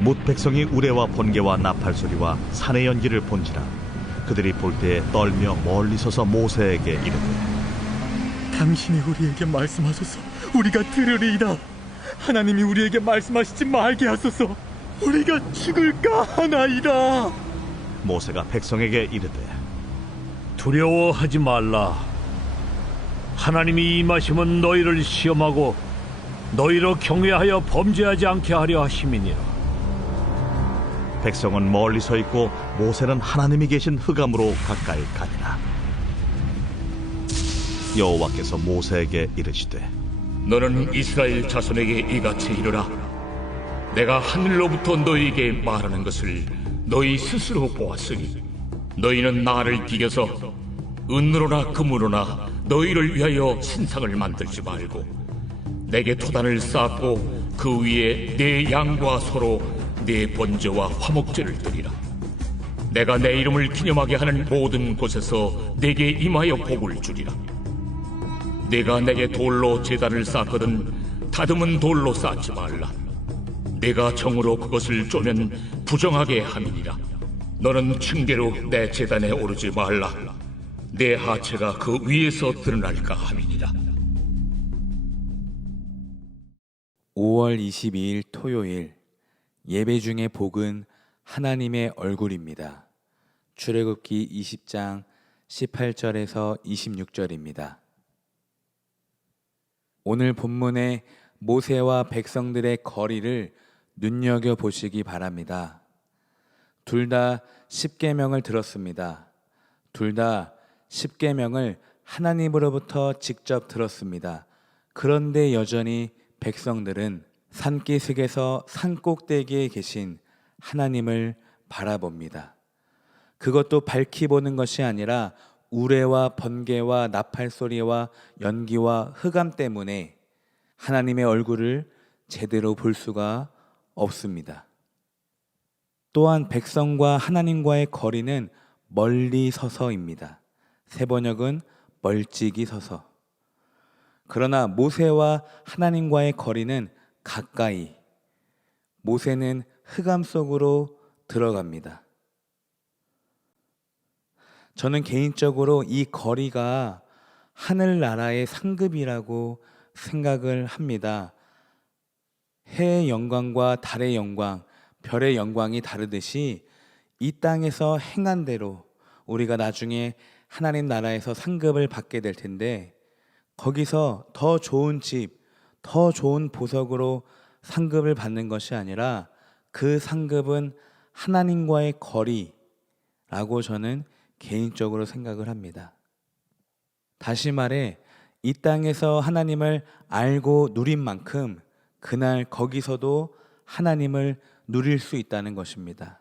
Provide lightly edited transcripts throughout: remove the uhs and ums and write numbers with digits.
뭇 백성이 우레와 번개와 나팔 소리와 산의 연기를 본지라 그들이 볼 때에 떨며 멀리 서서 모세에게 이르되 당신이 우리에게 말씀하소서. 우리가 들으리이다. 하나님이 우리에게 말씀하시지 말게 하소서. 우리가 죽을까 하나이다. 모세가 백성에게 이르되 두려워하지 말라. 하나님이 임하시면 너희를 시험하고 너희로 경외하여 범죄하지 않게 하려 하심이니라. 백성은 멀리 서 있고 모세는 하나님이 계신 흑암으로 가까이 가니라. 여호와께서 모세에게 이르시되 너는 이스라엘 자손에게 이같이 이르라. 내가 하늘로부터 너희에게 말하는 것을 너희 스스로 보았으니 너희는 나를 비겨서 은으로나 금으로나 너희를 위하여 신상을 만들지 말고 내게 토단을 쌓고 그 위에 내 양과 소로 내 번제와 화목제를 드리라. 내가 내 이름을 기념하게 하는 모든 곳에서 내게 임하여 복을 주리라. 내가 내게 돌로 제단을 쌓거든 다듬은 돌로 쌓지 말라. 내가 정으로 그것을 쪼면 부정하게 함이니라. 너는 층계로 내 제단에 오르지 말라. 내 하체가 그 위에서 드러날까 함이니라. 5월 22일 토요일 예배 중의 복은 하나님의 얼굴입니다. 출애굽기 20장 18절에서 26절입니다. 오늘 본문의 모세와 백성들의 거리를 눈여겨보시기 바랍니다. 둘 다 십계명을 들었습니다. 둘 다 십계명을 하나님으로부터 직접 들었습니다. 그런데 여전히 백성들은 산기슭에서 산꼭대기에 계신 하나님을 바라봅니다. 그것도 밝히 보는 것이 아니라 우레와 번개와 나팔 소리와 연기와 흑암 때문에 하나님의 얼굴을 제대로 볼 수가 없습니다. 또한 백성과 하나님과의 거리는 멀리 서서입니다. 새 번역은 멀찍이 서서. 그러나 모세와 하나님과의 거리는 가까이. 모세는 흑암 속으로 들어갑니다. 저는 개인적으로 이 거리가 하늘나라의 상급이라고 생각을 합니다. 해의 영광과 달의 영광, 별의 영광이 다르듯이 이 땅에서 행한 대로 우리가 나중에 하나님 나라에서 상급을 받게 될 텐데 거기서 더 좋은 집, 더 좋은 보석으로 상급을 받는 것이 아니라 그 상급은 하나님과의 거리라고 저는 개인적으로 생각을 합니다. 다시 말해 이 땅에서 하나님을 알고 누린 만큼 그날 거기서도 하나님을 누릴 수 있다는 것입니다.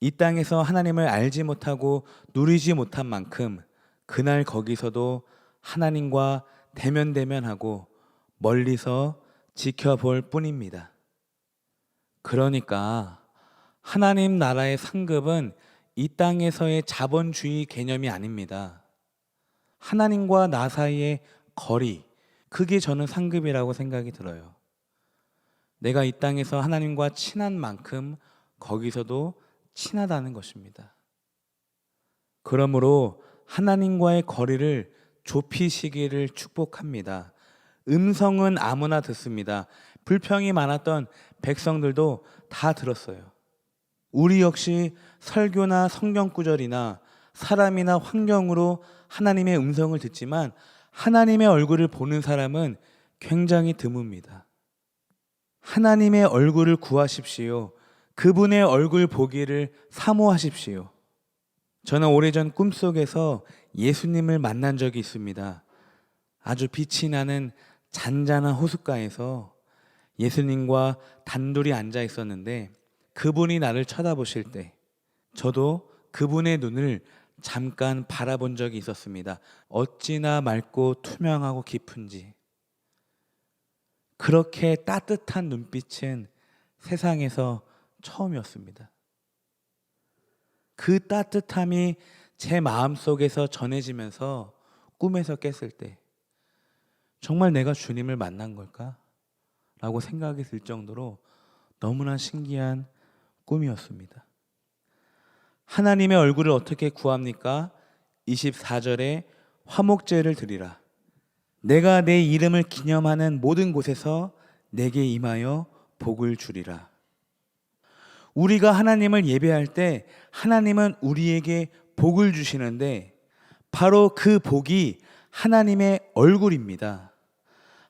이 땅에서 하나님을 알지 못하고 누리지 못한 만큼 그날 거기서도 하나님과 대면대면하고 멀리서 지켜볼 뿐입니다. 그러니까 하나님 나라의 상급은 이 땅에서의 자본주의 개념이 아닙니다. 하나님과 나 사이의 거리, 그게 저는 상급이라고 생각이 들어요. 내가 이 땅에서 하나님과 친한 만큼 거기서도 친하다는 것입니다. 그러므로 하나님과의 거리를 좁히시기를 축복합니다. 음성은 아무나 듣습니다. 불평이 많았던 백성들도 다 들었어요. 우리 역시 설교나 성경 구절이나 사람이나 환경으로 하나님의 음성을 듣지만 하나님의 얼굴을 보는 사람은 굉장히 드뭅니다. 하나님의 얼굴을 구하십시오. 그분의 얼굴 보기를 사모하십시오. 저는 오래전 꿈속에서 예수님을 만난 적이 있습니다. 아주 빛이 나는 잔잔한 호숫가에서 예수님과 단둘이 앉아 있었는데 그분이 나를 쳐다보실 때 저도 그분의 눈을 잠깐 바라본 적이 있었습니다. 어찌나 맑고 투명하고 깊은지. 그렇게 따뜻한 눈빛은 세상에서 처음이었습니다. 그 따뜻함이 제 마음속에서 전해지면서 꿈에서 깼을 때 정말 내가 주님을 만난 걸까? 라고 생각이 들 정도로 너무나 신기한 꿈이었습니다. 하나님의 얼굴을 어떻게 구합니까? 24절에 화목제를 드리라. 내가 내 이름을 기념하는 모든 곳에서 내게 임하여 복을 주리라. 우리가 하나님을 예배할 때 하나님은 우리에게 복을 주시는데 바로 그 복이 하나님의 얼굴입니다.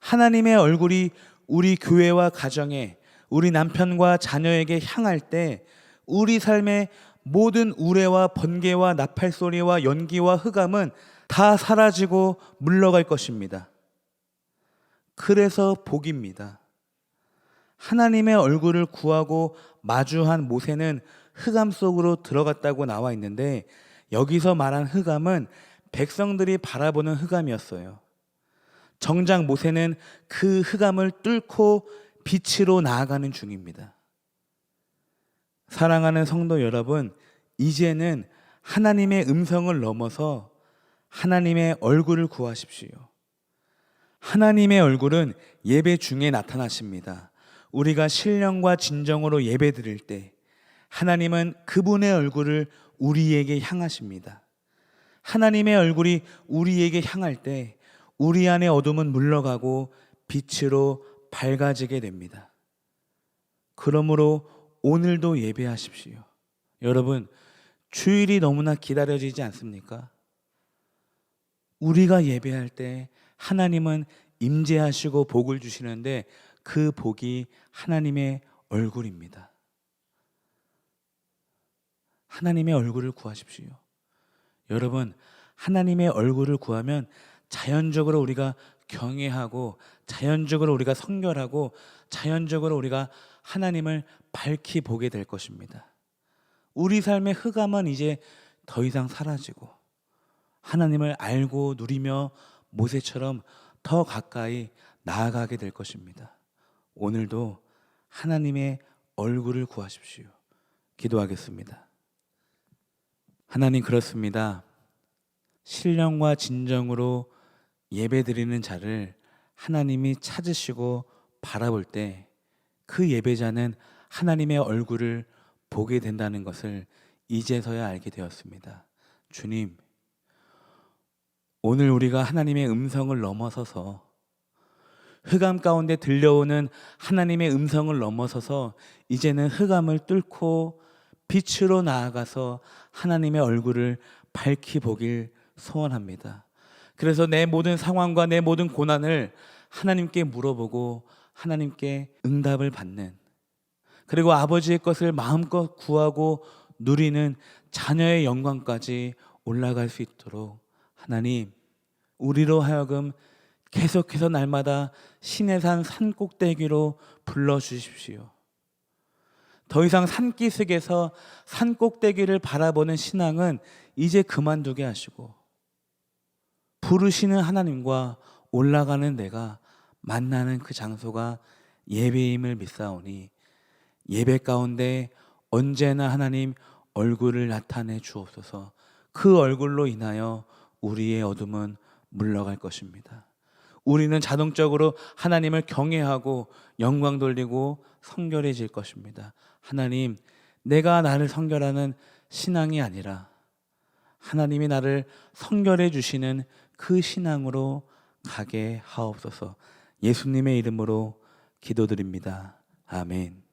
하나님의 얼굴이 우리 교회와 가정에, 우리 남편과 자녀에게 향할 때 우리 삶의 모든 우레와 번개와 나팔소리와 연기와 흑암은 다 사라지고 물러갈 것입니다. 그래서 복입니다. 하나님의 얼굴을 구하고 마주한 모세는 흑암 속으로 들어갔다고 나와 있는데 여기서 말한 흑암은 백성들이 바라보는 흑암이었어요. 정작 모세는 그 흑암을 뚫고 빛으로 나아가는 중입니다. 사랑하는 성도 여러분, 이제는 하나님의 음성을 넘어서 하나님의 얼굴을 구하십시오. 하나님의 얼굴은 예배 중에 나타나십니다. 우리가 신령과 진정으로 예배 드릴 때 하나님은 그분의 얼굴을 우리에게 향하십니다. 하나님의 얼굴이 우리에게 향할 때 우리 안의 어둠은 물러가고 빛으로 밝아지게 됩니다. 그러므로 오늘도 예배하십시오. 여러분, 주일이 너무나 기다려지지 않습니까? 우리가 예배할 때 하나님은 임재하시고 복을 주시는데 그 복이 하나님의 얼굴입니다. 하나님의 얼굴을 구하십시오. 여러분, 하나님의 얼굴을 구하면 자연적으로 우리가 경외하고 자연적으로 우리가 성결하고 자연적으로 우리가 하나님을 밝히 보게 될 것입니다. 우리 삶의 흑암은 이제 더 이상 사라지고 하나님을 알고 누리며 모세처럼 더 가까이 나아가게 될 것입니다. 오늘도 하나님의 얼굴을 구하십시오. 기도하겠습니다. 하나님, 그렇습니다. 신령과 진정으로 예배드리는 자를 하나님이 찾으시고 바라볼 때 그 예배자는 하나님의 얼굴을 보게 된다는 것을 이제서야 알게 되었습니다. 주님, 오늘 우리가 하나님의 음성을 넘어서서 흑암 가운데 들려오는 하나님의 음성을 넘어서서 이제는 흑암을 뚫고 빛으로 나아가서 하나님의 얼굴을 밝히 보길 소원합니다. 그래서 내 모든 상황과 내 모든 고난을 하나님께 물어보고 하나님께 응답을 받는, 그리고 아버지의 것을 마음껏 구하고 누리는 자녀의 영광까지 올라갈 수 있도록 하나님, 우리로 하여금 계속해서 날마다 신의 산 산꼭대기로 불러주십시오. 더 이상 산기슭에서 산꼭대기를 바라보는 신앙은 이제 그만두게 하시고 부르시는 하나님과 올라가는 내가 만나는 그 장소가 예배임을 믿사오니 예배 가운데 언제나 하나님 얼굴을 나타내 주옵소서. 그 얼굴로 인하여 우리의 어둠은 물러갈 것입니다. 우리는 자동적으로 하나님을 경외하고 영광 돌리고 성결해질 것입니다. 하나님, 내가 나를 성결하는 신앙이 아니라 하나님이 나를 성결해 주시는 그 신앙으로 가게 하옵소서. 예수님의 이름으로 기도드립니다. 아멘.